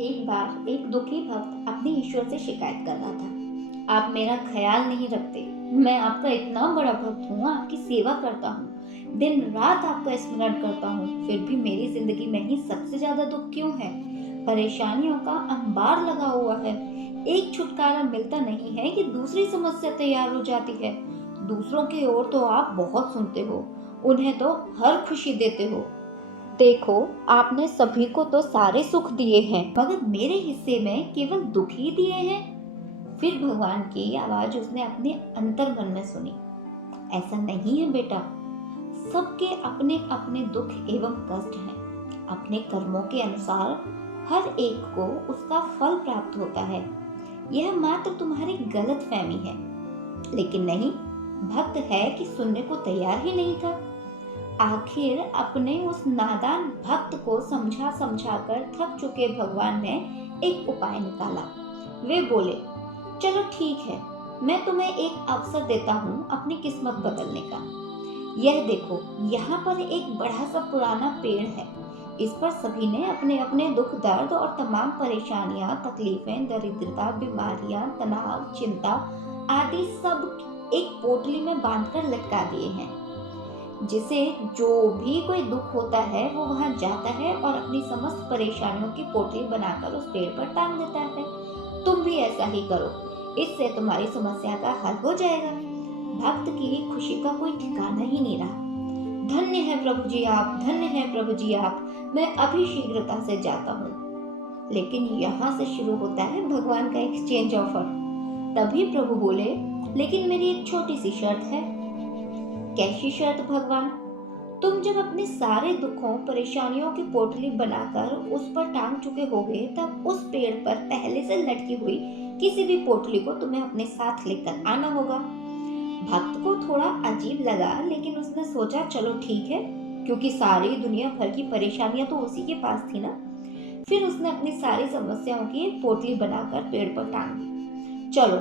एक बार एक दुखी भक्त अपने ईश्वर से शिकायत कर रहा था। आप मेरा ख्याल नहीं रखते। मैं आपका इतना बड़ा भक्त हूँ, आपकी सेवा करता हूँ, दिन रात आपका स्मरण करता हूँ, फिर भी मेरी जिंदगी में ही सबसे ज्यादा दुख क्यों है? परेशानियों का अंबार लगा हुआ है। एक छुटकारा मिलता नहीं है कि दूसरी समस्या तैयार हो जाती है। दूसरों की ओर तो आप बहुत सुनते हो, उन्हें तो हर खुशी देते हो। देखो, आपने सभी को तो सारे सुख दिए हैं, मगर मेरे हिस्से में केवल दुख ही दिए हैं। फिर भगवान की आवाज उसने अपने अंतर मन में सुनी। ऐसा नहीं है बेटा, सबके अपने अपने दुख एवं कष्ट हैं। अपने कर्मों के अनुसार हर एक को उसका फल प्राप्त होता है। यह मात्र तुम्हारी गलत फहमी है। लेकिन नहीं, भक्त है कि सुनने को तैयार ही नहीं था। आखिर अपने उस नादान भक्त को समझा समझा कर थक चुके भगवान ने एक उपाय निकाला। वे बोले, चलो ठीक है, मैं तुम्हें एक अवसर देता हूँ अपनी किस्मत बदलने का। यह देखो, यहाँ पर एक बड़ा सा पुराना पेड़ है। इस पर सभी ने अपने अपने दुख दर्द और तमाम परेशानियां, तकलीफें, दरिद्रता, बीमारियां, तनाव, चिंता आदि सब एक पोटली में बांधकर लटका दिए हैं, जिसे जो भी कोई दुख होता है वो वहां जाता है और अपनी समस्त परेशानियों की पोटली बनाकर उस पेड़ पर टांग देता है। तुम भी ऐसा ही करो, इससे तुम्हारी समस्या का हल हो जाएगा। भक्त की खुशी का कोई ठिकाना ही नहीं रहा। धन्य है प्रभु जी आप, धन्य है प्रभु जी आप, मैं अभी शीघ्रता से जाता हूँ। लेकिन यहाँ से शुरू होता है भगवान का एक्सचेंज ऑफर। तभी प्रभु बोले, लेकिन मेरी एक छोटी सी शर्त है। कैसी शर्त भगवान? तुम जब अपने सारे दुखों परेशानियों की पोटली बनाकर उस पर टांग चुके होगे, तब उस पेड़ पर पहले से लटकी हुई किसी भी पोटली को तुम्हें अपने साथ लेकर आना होगा। भक्त को थोड़ा अजीब लगा, लेकिन उसने सोचा चलो ठीक है, क्योंकि सारी दुनिया भर की परेशानियां तो उसी के पास थी ना। फिर उसने अपनी सारी समस्याओं की एक पोटली बनाकर पेड़ पर टांग दी। चलो,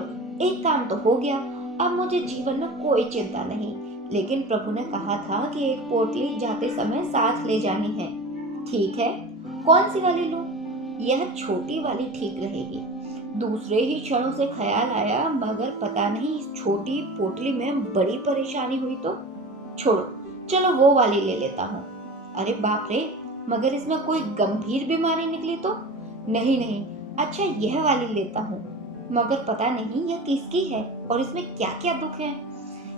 एक काम तो हो गया, अब मुझे जीवन में कोई चिंता नहीं। लेकिन प्रभु ने कहा था कि एक पोटली जाते समय साथ ले जानी है। ठीक है, कौन सी वाली लूं? यह छोटी वाली ठीक रहेगी। दूसरे ही क्षणों से ख्याल आया, मगर पता नहीं इस छोटी पोटली में बड़ी परेशानी हुई तो? छोड़ो, चलो वो वाली ले लेता हूँ। अरे बाप रे, मगर इसमें कोई गंभीर बीमारी निकली तो? नहीं नहीं, अच्छा यह वाली लेता हूँ, मगर पता नहीं यह किसकी है और इसमें क्या क्या दुख है।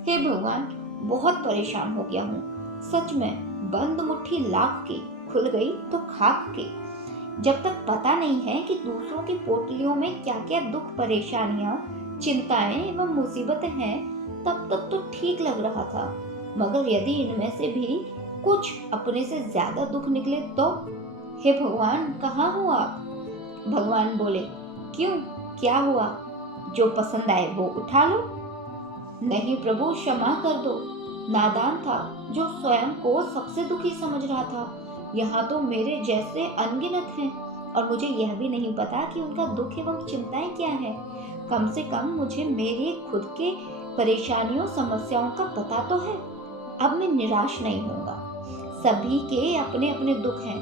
हे भगवान, बहुत परेशान हो गया हूँ, सच में। बंद मुट्ठी लाख की, खुल गई तो खाक की। जब तक पता नहीं है कि दूसरों की पोटलियों में क्या क्या दुख, परेशानियां, चिंताएं एवं मुसीबतें हैं, तब तक तो ठीक लग रहा था। मगर यदि इनमें से भी कुछ अपने से ज्यादा दुख निकले तो? हे भगवान, कहाँ हो आप? भगवान बोले, क्यों, क्या हुआ? जो पसंद आए वो उठा लो। नहीं प्रभु, क्षमा कर दो। नादान था जो स्वयं को सबसे दुखी समझ रहा था। यहाँ तो मेरे जैसे अनगिनत हैं, और मुझे यह भी नहीं पता कि उनका दुख एवं चिंताएं क्या है। कम से कम मुझे मेरे खुद के परेशानियों, समस्याओं का पता तो है। अब मैं निराश नहीं होऊंगा। सभी के अपने अपने दुख हैं।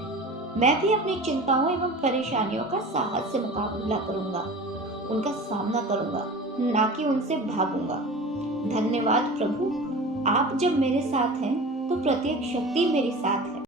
मैं भी अपनी चिंताओं एवं परेशानियों का साहस से मुकाबला करूंगा, उनका सामना करूंगा, ना कि उनसे भागूंगा। धन्यवाद प्रभु, आप जब मेरे साथ हैं तो प्रत्येक शक्ति मेरे साथ है।